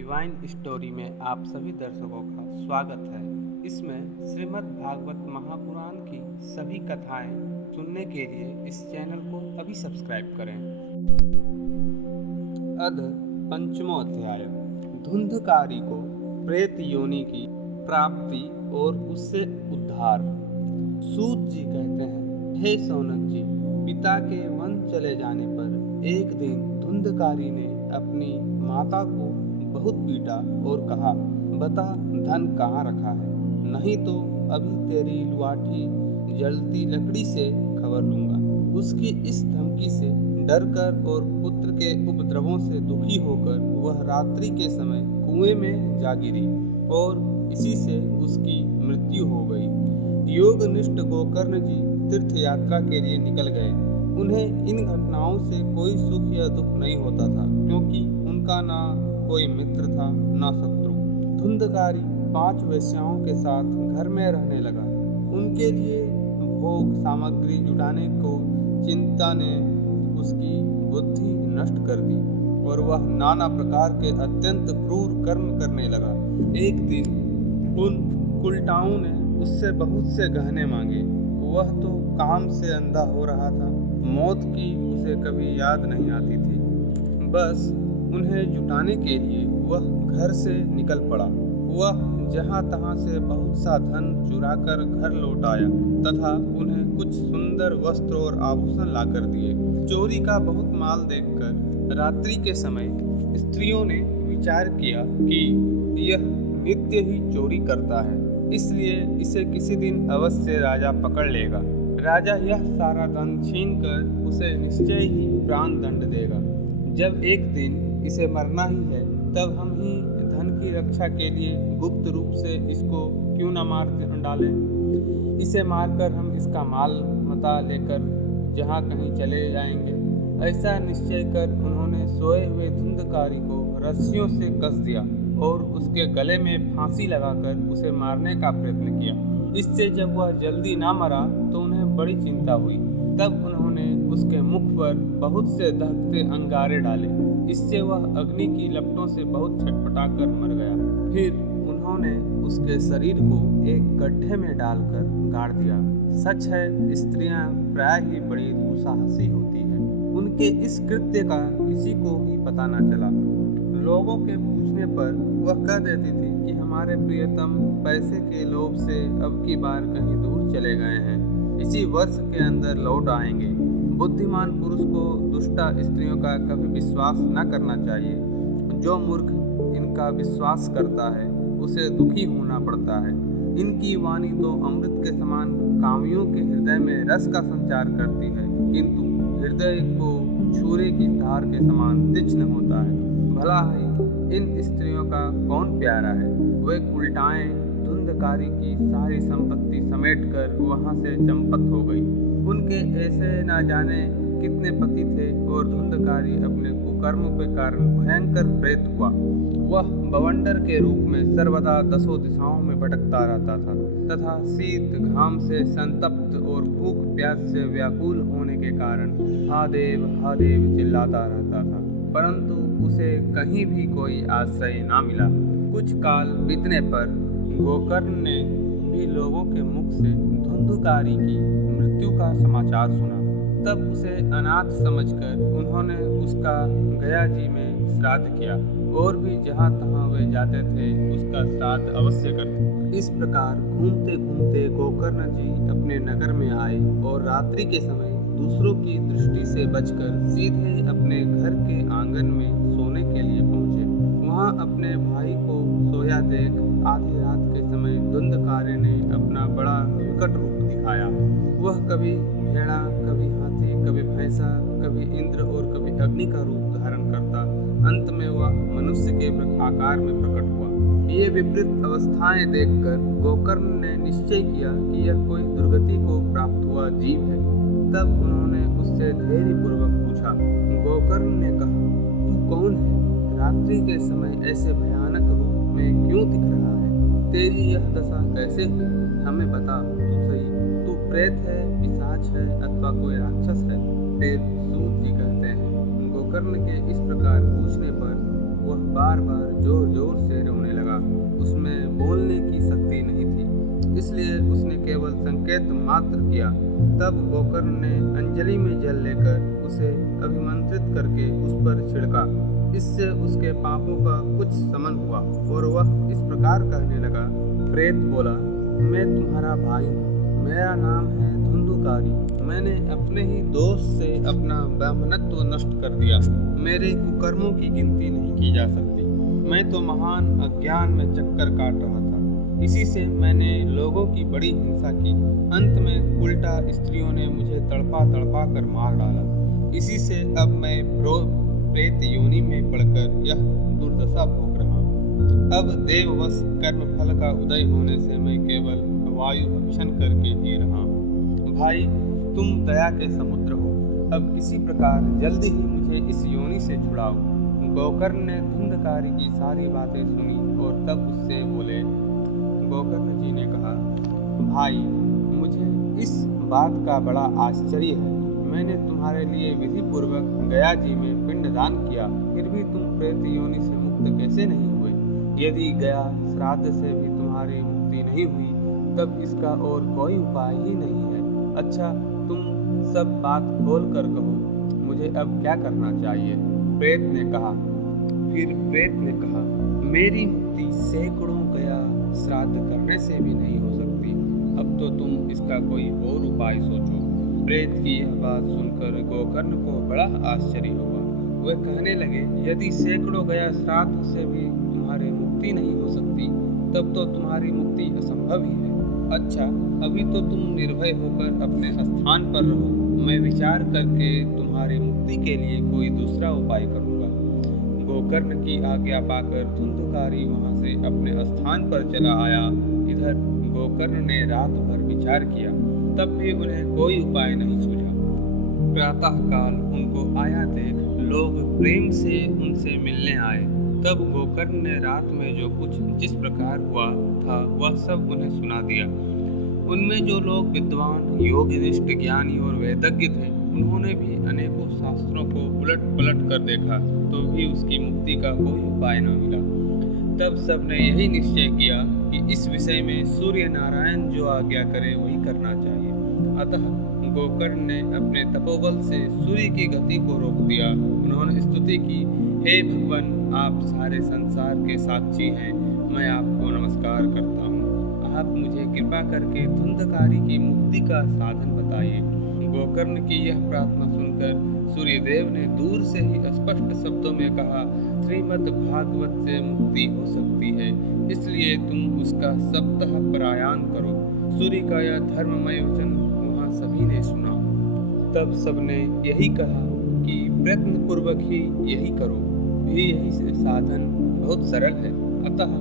Divine story में आप सभी दर्शकों का स्वागत है। इसमें श्रीमद् भागवत महापुराण की सभी कथाएं सुनने के लिए इस चैनल को अभी सब्सक्राइब करें। अध पंचमो अध्याय। धुंधकारी को प्रेत योनि की प्राप्ति और उससे उद्धार। सूत जी कहते हैं, हे सौनक जी, पिता के वन चले जाने पर एक दिन धुंधकारी ने अपनी माता को बहुत पीटा और कहा, बता धन कहाँ रखा है, नहीं तो अभी तेरी लुआठी जलती लकड़ी से खबर लूंगा। उसकी इस धमकी से डरकर और पुत्र के उपद्रवों से दुखी होकर वह रात्रि के समय कुएं में जा गिरी और इसी से उसकी मृत्यु हो गई। योगनिष्ठ गोकर्ण जी तीर्थ यात्रा के लिए निकल गए। उन्हें इन घटनाओं से कोई सुख या दुख नहीं होता था, क्योंकि उनका ना कोई मित्र था ना शत्रु। धुंधकारी 5 वेश्याओं के साथ घर में रहने लगा। उनके लिए भोग सामग्री जुटाने को चिंता ने उसकी बुद्धि नष्ट कर दी और वह नाना प्रकार के अत्यंत क्रूर कर्म करने लगा। एक दिन उन कुलटाओं ने उससे बहुत से गहने मांगे। वह तो काम से अंधा हो रहा था, मौत की उसे कभी याद नहीं आती थी। बस उन्हें जुटाने के लिए वह घर से निकल पड़ा। वह जहाँ तहाँ से बहुत सा धन चुराकर घर लौट आया तथा उन्हें कुछ सुंदर वस्त्र और आभूषण लाकर दिए। चोरी का बहुत माल देखकर रात्रि के समय स्त्रियों ने विचार किया कि यह नित्य ही चोरी करता है, इसलिए इसे किसी दिन अवश्य राजा पकड़ लेगा। राजा यह सारा धन छीनकर उसे निश्चय ही प्राण दंड देगा। जब एक दिन इसे मरना ही है, तब हम ही धन की रक्षा के लिए गुप्त रूप से इसको क्यों न मार डालें। इसे मारकर हम इसका माल मता लेकर जहाँ कहीं चले जाएंगे। ऐसा निश्चय कर उन्होंने सोए हुए धुंधकारी को रस्सियों से कस दिया और उसके गले में फांसी लगाकर उसे मारने का प्रयत्न किया। इससे जब वह जल्दी ना मरा तो उन्हें बड़ी चिंता हुई। तब उन्होंने उसके मुख पर बहुत से दहकते अंगारे डाले। इससे वह अग्नि की लपटों से बहुत छटपटाकर मर गया। फिर उन्होंने उसके शरीर को एक गड्ढे में डालकर गाड़ दिया। सच है, स्त्रियां प्राय ही बड़ी दुस्साहसी होती हैं। उनके इस कृत्य का किसी को ही पता न चला। लोगों के पूछने पर वह कह देती थी कि हमारे प्रियतम पैसे के लोभ से अब की बार कहीं दूर चले गए हैं, इसी वर्ष के अंदर लौट आएंगे। बुद्धिमान पुरुष को दुष्टा स्त्रियों का कभी विश्वास न करना चाहिए। जो मूर्ख इनका विश्वास करता है उसे दुखी होना पड़ता है। इनकी वाणी तो अमृत के समान कामियों के हृदय में रस का संचार करती है, किंतु हृदय को छुरे की धार के समान तीक्ष्ण होता है। भला ही इन स्त्रियों का कौन प्यारा है। वे उल्टाएं धुंधकारी की सारी संपत्ति समेटकर वहां से चंपत हो गई। उनके ऐसे ना जाने कितने पति थे और धुंधकारी अपने कुकर्मों के कारण भयंकर प्रेत हुआ। वह बवंडर के रूप में सर्वदा 10 दिशाओं में भटकता रहता था तथा शीत घाम से संतप्त और भूख प्यास से व्याकुल होने के कारण हा देव चिल्लाता रहता था, परंतु उसे कहीं भी कोई आश्रय ना मिला। कुछ काल बीतने पर गोकर्ण ने भी लोगों के मुख से धुंधकारी की मृत्यु का समाचार सुना। तब उसे अनाथ समझकर उन्होंने उसका गया जी में श्राद्ध किया और भी जहाँ तहाँ वे जाते थे उसका श्राद्ध अवश्य करते। इस प्रकार घूमते घूमते गोकर्ण जी अपने नगर में आए और रात्रि के समय दूसरों की दृष्टि से बचकर सीधे अपने घर के आंगन में सोने के लिए पहुँचे। वहाँ अपने भाई को सोया देख आधी रात के समय धुंधकारी ने अपना बड़ा विकट रूप दिखाया। वह कभी भेड़ा, कभी हाथी, कभी भैंसा, कभी इंद्र और कभी अग्नि का रूप धारण करता। अंत में वह मनुष्य के आकार में प्रकट हुआ। ये विपरीत अवस्थाएं देखकर गोकर्ण ने निश्चय किया कि यह कोई दुर्गति को प्राप्त हुआ जीव है। तब उन्होंने उससे धैर्यपूर्वक पूछा। गोकर्ण ने कहा, तू कौन है? रात्रि के समय ऐसे भयानक रूप में क्यों दिख रहा है? तेरी यह दशा कैसे हुई? हमें बता तू सही। तू प्रेत है, पिशाच है अथवा कोई राक्षस है? फिर सूत जी कहते हैं, गोकर्ण के इस प्रकार पूछने पर वह बार बार जोर जोर से रोने लगा। उसमें बोलने की शक्ति नहीं थी, इसलिए उसने केवल संकेत मात्र किया। तब गोकर्ण ने अंजलि में जल लेकर उसे अभिमंत्रित करके उस पर छिड़का। इससे उसके पापों का कुछ शमन हुआ और वह इस प्रकार कहने लगा। प्रेत बोला, मैं तुम्हारा भाई हूँ, मेरा नाम है धुंधुकारी। मैंने अपने ही दोष से अपना ब्राह्मणत्व नष्ट कर दिया। मेरे कुकर्मों की गिनती नहीं की जा सकती। मैं तो महान अज्ञान में चक्कर काट रहा था। इसी से मैंने लोगों की बड़ी हिंसा की। अंत में उल्टा स्त्रियों ने मुझे तड़पा तड़पा कर मार डाला। इसी से अब मैं प्रेत योनि में पड़कर यह दुर्दशा भोग रहा हूँ। अब देववश कर्म फल का उदय होने से मैं केवल वायु भक्षण करके जी रहा हूँ। भाई, तुम दया के समुद्र हो, अब किसी प्रकार जल्दी ही मुझे इस योनि से छुड़ाओ। गोकर्ण ने धुंधकारी की सारी बातें सुनी और तब उससे बोले। गोकर्ण जी ने कहा, भाई, मुझे इस बात का बड़ा आश्चर्य है। मैंने तुम्हारे लिए विधि पूर्वक गया जी में पिंडदान किया, फिर भी तुम प्रेत योनि से मुक्त कैसे नहीं हुए? यदि गया श्राद्ध से भी तुम्हारी मुक्ति नहीं हुई, तब इसका और कोई उपाय ही नहीं है। अच्छा, तुम सब बात खोल कर कहो, मुझे अब क्या करना चाहिए? प्रेत ने कहा। फिर प्रेत ने कहा, मेरी मुक्ति सैकड़ों गया श्राद्ध करने से भी नहीं हो सकती। अब तो तुम इसका कोई और उपाय सोचो। प्रेत की यह बात सुनकर गोकर्ण को बड़ा आश्चर्य हुआ। वे कहने लगे, यदि सैकड़ों गया श्राद्ध से भी तुम्हारी मुक्ति नहीं हो सकती, तब तो तुम्हारी मुक्ति असंभव ही है। अच्छा, अभी तो तुम निर्भय होकर अपने स्थान पर रहो। मैं विचार करके तुम्हारी मुक्ति के लिए कोई दूसरा उपाय करूंगा। गोकर्ण की आज्ञा पाकर धुंधुकारी वहां से अपने स्थान पर चला आया। इधर गोकर्ण ने रात भर विचार किया, तब भी उन्हें कोई उपाय नहीं सूझा। प्रातः काल उनको आया देख लोग प्रेम से उनसे मिलने आए। तब गोकर्ण ने रात में जो कुछ जिस प्रकार हुआ था वह सब उन्हें सुना दिया। उनमें जो लोग विद्वान, योगनिष्ठ, ज्ञानी और वेदज्ञ थे, उन्होंने भी अनेकों शास्त्रों को उलट पलट कर देखा, तो भी उसकी मुक्ति का कोई उपाय न मिला। तब सबने यही निश्चय किया कि इस विषय में सूर्य नारायण जो आज्ञा करे वही करना चाहिए। अतः गोकर्ण ने अपने तपोबल से सूर्य की गति को रोक दिया। उन्होंने स्तुति की, हे भगवान, आप सारे संसार के साक्षी हैं, मैं आपको नमस्कार करता हूँ। आप मुझे कृपा करके धुंधकारी की मुक्ति का साधन बताइए। गोकर्ण की यह प्रार्थना सुनकर सूर्यदेव ने दूर से ही स्पष्ट शब्दों में कहा, श्रीमद् भागवत से मुक्ति हो सकती है, इसलिए तुम उसका सप्ताह प्रयाण करो। सूर्य का यह धर्ममय वचन वहाँ सभी ने सुना। तब सबने यही कहा कि प्रयत्न पूर्वक ही यही करो, भी यही साधन बहुत सरल है। अतः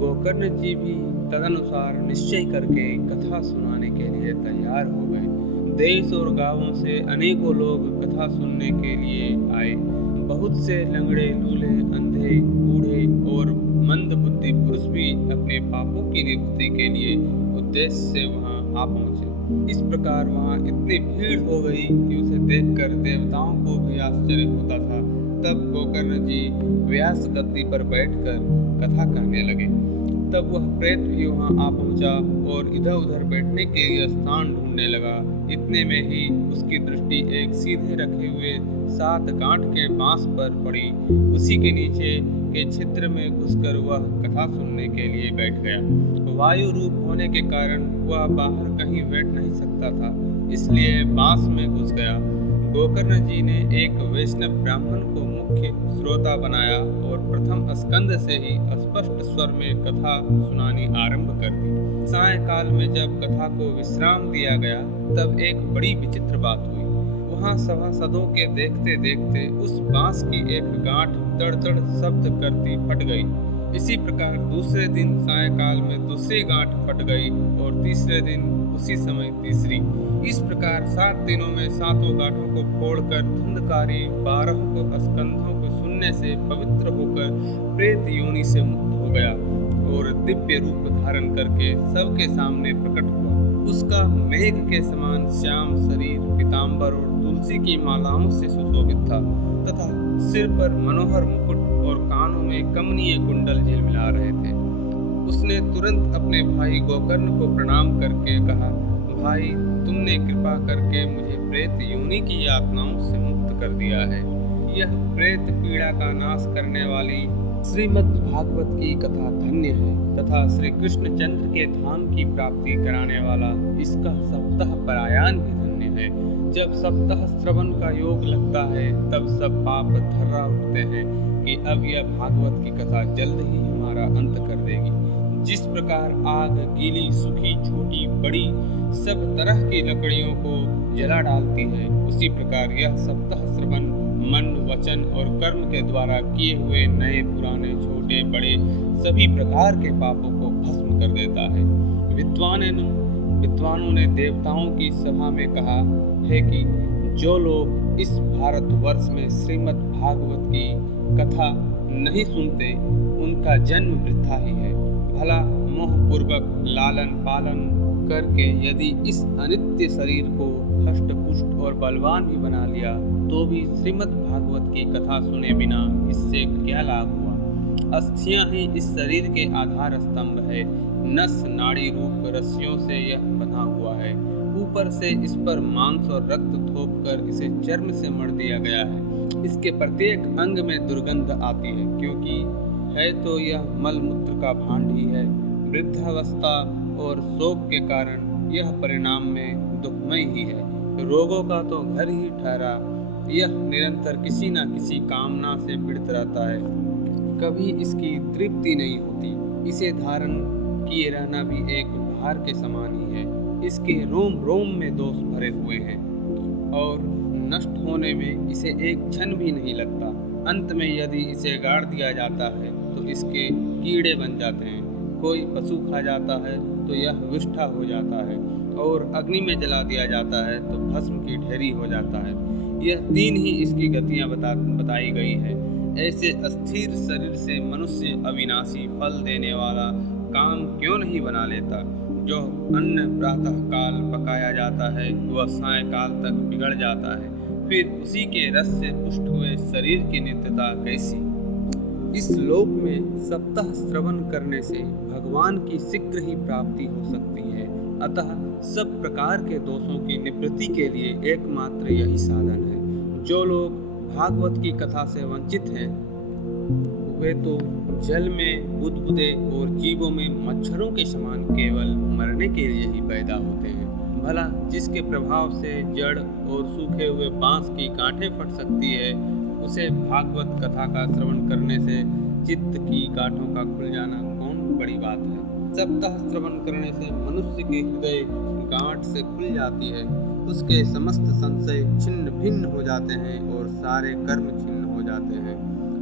गोकर्ण जी भी तदनुसार निश्चय करके कथा सुनाने के लिए तैयार हो गए। देश और गांवों से अनेकों लोग कथा सुनने के लिए आए। बहुत से लंगड़े, लूले, अंधे, बूढ़े और मंद बुद्धि पुरुष भी अपने पापों की निवृत्ति के लिए उद्देश्य से वहां आ पहुंचे। इस प्रकार वहां इतनी भीड़ हो गई कि उसे देखकर देवताओं को भी आश्चर्य होता था। तब गोकर्ण जी व्यास गद्दी पर बैठकर कथा कहने लगे। तब वह प्रेत भी वहां आ पहुंचा और इधर उधर बैठने के लिए स्थान ढूंढने लगा। इतने में ही उसकी दृष्टि एक सीधे रखे हुए 7 गांठ के बांस पर पड़ी। उसी के नीचे के छिद्र में घुसकर वह कथा सुनने के लिए बैठ गया। वायु रूप होने के कारण वह बाहर कहीं बैठ नहीं सकता था, इसलिए बांस में घुस गया। गोकर्ण जी ने एक वैष्णव ब्राह्मण को मुख्य श्रोता बनाया और प्रथम स्कंद से ही स्पष्ट स्वर में कथा सुनानी आरंभ कर दी। सायंकाल में जब कथा को विश्राम दिया गया, तब एक बड़ी विचित्र बात हुई। वहां सभासदों के देखते देखते उस बांस की एक गांठ तड़तड़ शब्द करती फट गई। इसी प्रकार दूसरे दिन सायंकाल में दूसरी गांठ फट गई और तीसरे दिन उसी समय तीसरी। इस प्रकार 7 दिनों में 7 गांठों को फोड़कर धुंधकारी 12 को स्कंधों को सुनने से पवित्र होकर प्रेत योनि से मुक्त हो गया और दिव्य रूप धारण करके सबके सामने प्रकट हुआ। उसका मेघ के समान श्याम शरीर पीताम्बर और तुलसी की मालाओं से सुशोभित था तथा सिर पर मनोहर मुकुट और कानों में कमनीय कुंडल झिलमिला रहे थे। उसने तुरंत अपने भाई गोकर्ण को प्रणाम करके कहा, भाई, तुमने कृपा करके मुझे प्रेत योनि की यातनाओं से मुक्त कर दिया है। यह प्रेत पीड़ा का नाश करने वाली श्रीमद् भागवत की कथा धन्य है तथा श्री कृष्ण चंद्र के धाम की प्राप्ति कराने वाला इसका सप्ताह परायण भी धन्य है। जब सप्ताह श्रवण का योग लगता है तब सब पाप थर्रा उठते हैं कि अब यह भागवत की कथा जल्द ही हमारा अंत कर देगी। जिस प्रकार आग गीली, सूखी, छोटी, बड़ी सब तरह की लकड़ियों को जला डालती है, उसी प्रकार यह सप्ताह श्रवण मन, वचन और कर्म के द्वारा किए हुए नए, पुराने, छोटे, बड़े सभी प्रकार के पापों को भस्म कर देता है। विद्वानों ने देवताओं की सभा में कहा है कि जो लोग इस भारतवर्ष में श्रीमद् भागवत की कथा नहीं सुनते, उनका जन्म वृथा ही है। भला मोह पूर्वक लालन पालन करके यदि इस अनित्य शरीर को हष्ट पुष्ट और बलवान भी बना लिया तो भी श्रीमद् भागवत की कथा सुने बिना इससे क्या लाभ हुआ। अस्थियां ही इस शरीर के आधार स्तंभ है। नस नाड़ी रूप रस्सियों से यह बंधा हुआ है। ऊपर से इस पर मांस और रक्त थोप कर इसे चर्म से मढ़ दिया गया है। इसके प्रत्येक अंग में दुर्गंध आती है, क्योंकि है तो यह मल मूत्र का भांड ही है। वृद्धावस्था और शोक के कारण यह परिणाम में दुखमय ही है। रोगों का तो घर ही ठहरा, यह निरंतर किसी न किसी कामना से पीड़ित रहता है। कभी इसकी तृप्ति नहीं होती। इसे धारण किए रहना भी एक भार के समान ही है। इसके रोम रोम में दोष भरे हुए हैं और नष्ट होने में इसे एक क्षण भी नहीं लगता। अंत में यदि इसे गाड़ दिया जाता है तो इसके कीड़े बन जाते हैं। कोई पशु खा जाता है तो यह विष्ठा हो जाता है और अग्नि में जला दिया जाता है तो भस्म की ढेरी हो जाता है। यह तीन ही इसकी गतियां बताई गई है। ऐसे अस्थिर शरीर से मनुष्य अविनाशी फल देने वाला काम क्यों नहीं बना लेता। जो अन्न प्रातः काल पकाया जाता है वह सायंकाल तक बिगड़ जाता है, फिर उसी के रस से पुष्ट हुए शरीर की नित्यता कैसी। इस लोक में सप्ताह श्रवण करने से भगवान की शीघ्र ही प्राप्ति हो सकती है। अतः सब प्रकार के दोषों की निवृत्ति के लिए एकमात्र यही साधन है। जो लोग भागवत की कथा से वंचित हैं, वे तो जल में बुदबुदे और जीवों में मच्छरों के समान केवल मरने के लिए ही पैदा होते हैं। भला जिसके प्रभाव से जड़ और सूखे हुए बांस की गांठें फट सकती है, उसे भागवत कथा का श्रवण करने से चित्त की गांठों का खुल जाना कौन बड़ी बात है। सप्ताह श्रवण करने से मनुष्य के हृदय गांठ से खुल जाती है, उसके समस्त संशय छिन्न भिन्न हो जाते हैं और सारे कर्म छिन्न हो जाते हैं।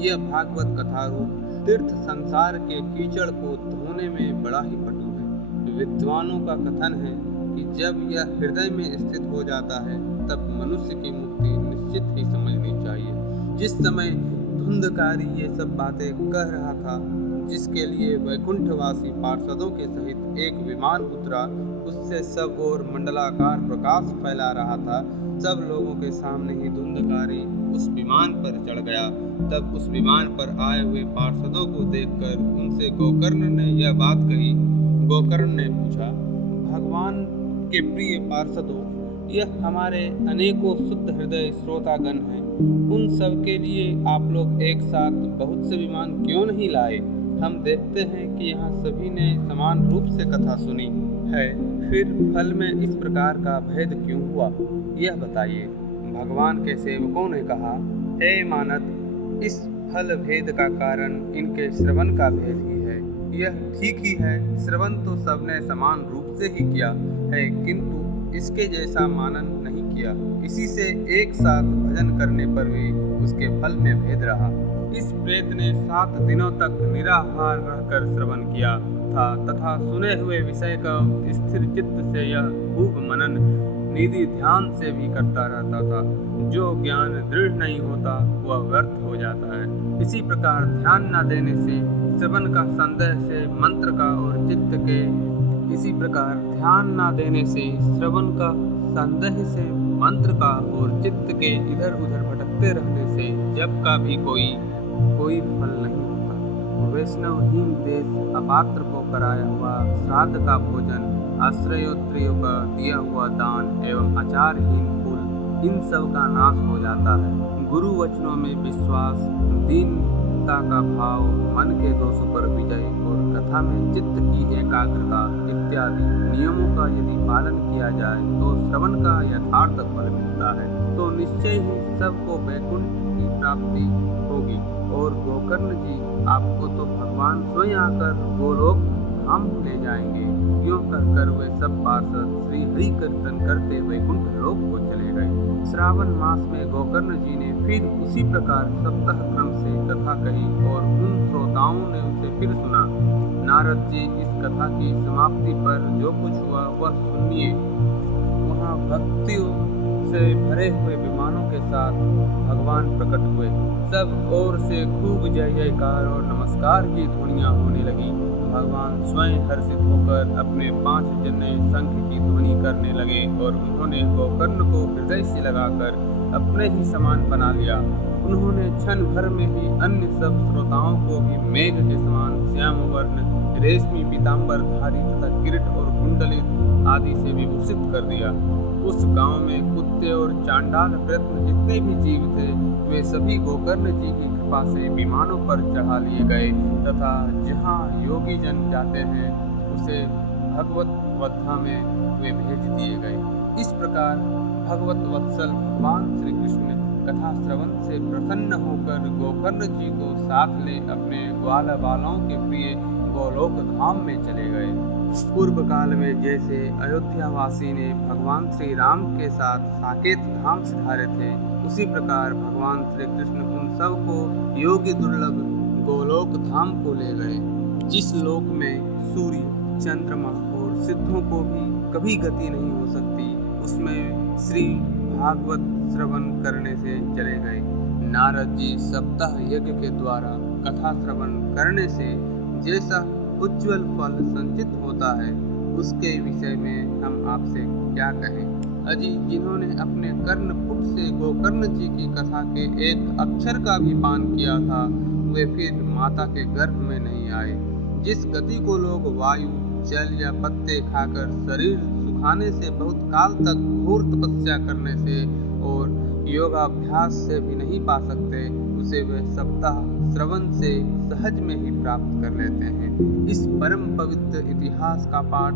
यह भागवत कथा रूप तीर्थ संसार के कीचड़ को धोने में बड़ा ही पटु है। विद्वानों का कथन है कि जब यह हृदय में स्थित हो जाता है तब मनुष्य की मुक्ति निश्चित ही समझनी चाहिए। जिस समय धुंधकारी ये सब बातें कह रहा था, जिसके लिए वैकुंठवासी पार्षदों के सहित एक विमान उतरा, उससे सब ओर मंडलाकार प्रकाश फैला रहा था। सब लोगों के सामने ही धुंधकारी उस विमान पर चढ़ गया। तब उस विमान पर आए हुए पार्षदों को देखकर उनसे गोकर्ण ने यह बात कही। गोकर्ण ने पूछा, भगवान के प्रिय पार्षदों, यह हमारे अनेकों शुद्ध हृदय श्रोतागण हैं। उन सब के लिए आप लोग एक साथ बहुत से विमान क्यों नहीं लाए। हम देखते हैं कि यहाँ सभी ने समान रूप से कथा सुनी है, फिर फल में इस प्रकार का भेद क्यों हुआ, यह बताइए। भगवान के सेवकों ने कहा, हे मानद, इस फल भेद का कारण इनके श्रवण का भेद ही है। यह ठीक ही है, श्रवण तो सबने समान रूप से ही किया है, किंतु इसके जैसा मानन नहीं किया। इसी से एक साथ भजन करने पर भी उसके फल में भेद रहा। इस प्रेत ने 7 दिनों तक निराहार रहकर श्रवण किया था तथा सुने हुए विषय का स्थिर चित्त से यह खूब मनन निधि ध्यान से भी करता रहता था। जो ज्ञान दृढ़ नहीं होता वह व्यर्थ हो जाता है। इसी प्रकार ध्यान न देने से श्रवण का संदेह से मंत्र का और चित्त के इसी प्रकार ध्यान न देने से श्रवण का संदेह से मंत्र का और चित्त के इधर उधर भटकते रहने से जब का भी कोई कोई फल नहीं होता। वैष्णवहीन देश अपात्र को कराया हुआ श्राद्ध का भोजन, आश्रयोत्रियों का दिया हुआ दान एवं आचारहीन कुल, इन सब का नाश हो जाता है। गुरु वचनों में विश्वास, दीनता का भाव, मन के दोषों पर विजय और कथा में चित्त की एकाग्रता इत्यादि नियमों का यदि पालन किया जाए तो श्रवण का यथार्थ फल मिलता है। तो निश्चय ही सबको वैकुंठ की प्राप्ति होगी। और गोकर्ण जी, आपको तो भगवान स्वयं आकर गोलोक धाम ले जाएंगे। यूं कहकर वे सब पार्षद श्री हरि कीर्तन करते वैकुंठ लोक को चले गए। श्रावण मास में गोकर्ण जी ने फिर उसी प्रकार सप्ताह क्रम से कथा कही और उन श्रोताओं ने उसे फिर सुना। नारद जी, इस कथा की समाप्ति पर जो कुछ हुआ वह सुनिए। वहाँ भक्तियों से भरे हुए विमानों के साथ भगवान प्रकट हुए। सब ओर से खूब जय जयकार और नमस्कार की ध्वनियाँ होने लगी। भगवान स्वयं हर्षित होकर अपने 5 जने शंख की ध्वनि करने लगे और उन्होंने गोकर्ण को हृदय से लगाकर अपने ही समान बना लिया। उन्होंने क्षण भर में ही अन्य सब श्रोताओं को भी मेघ के समान श्याम वर्ण, रेशमी पीताम्बर धारी तथा किरीट और कुंडलित आदि से विभूषित कर दिया। उस गांव में कुत्ते और चांडाल प्रयत्न जितने भी जीव थे, वे सभी गोकर्ण जी की कृपा से विमानों पर चढ़ा लिए गए तथा जहां योगी जन जाते हैं उसे भगवत वत्था में वे भेज दिए गए। इस प्रकार भगवत वत्सल भगवान श्री कृष्ण कथा श्रवण से प्रसन्न होकर गोकर्ण जी को साथ ले अपने ग्वाल बालों के प्रिय गोलोक धाम में चले गए। पूर्व काल में जैसे अयोध्यावासी ने भगवान श्री राम के साथ साकेत धाम सिधारे थे, उसी प्रकार भगवान श्री कृष्ण उन सब को योगी दुर्लभ गोलोक धाम को ले गए, जिस लोक में सूर्य, चंद्रमा और सिद्धों को भी कभी गति नहीं हो सकती। उसमें श्री भागवत श्रवण करने से चले गए। नारद जी सप्ताह यज्ञ के द्वारा कथा श्रवण करने से जैसा उज्ज्वल फल संचित होता है, उसके विषय में हम आपसे क्या कहें। अजी, जिन्होंने अपने कर्णपुट से गोकर्ण जी की कथा के एक अक्षर का भी पान किया था, वे फिर माता के गर्भ में नहीं आए। जिस गति को लोग वायु, जल या पत्ते खाकर शरीर सुखाने से बहुत काल तक घोर तपस्या करने से और योगाभ्यास से भी नहीं पा सकते, उसे वे सप्ताह श्रवण से सहज में ही प्राप्त कर लेते हैं। इस परम पवित्र इतिहास का पाठ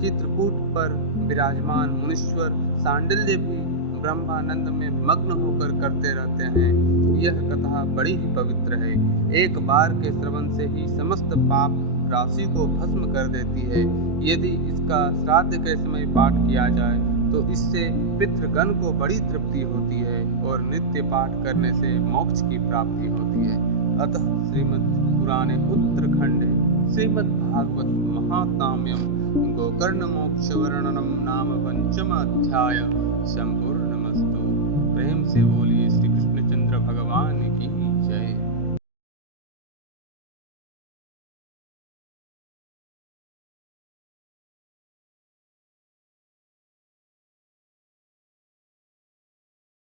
चित्रकूट पर विराजमान मुनीश्वर सांडिल्य भी ब्रह्मानंद में मग्न होकर करते रहते हैं। यह कथा बड़ी ही पवित्र है। एक बार के श्रवण से ही समस्त पाप राशि को भस्म कर देती है। यदि इसका श्राद्ध के समय पाठ किया जाए तो इससे पितृगण को बड़ी तृप्ति होती है और नित्य पाठ करने से मोक्ष की प्राप्ति होती है। अतः श्रीमद् पुराणे उत्तरखंडे श्रीमद् भागवत महात्म्यम गोकर्ण मोक्ष वर्णनम नाम 5वां अध्याय संपूर्णमस्तु। प्रेम से बोलिए श्री कृष्णचंद्र भगवान की जय।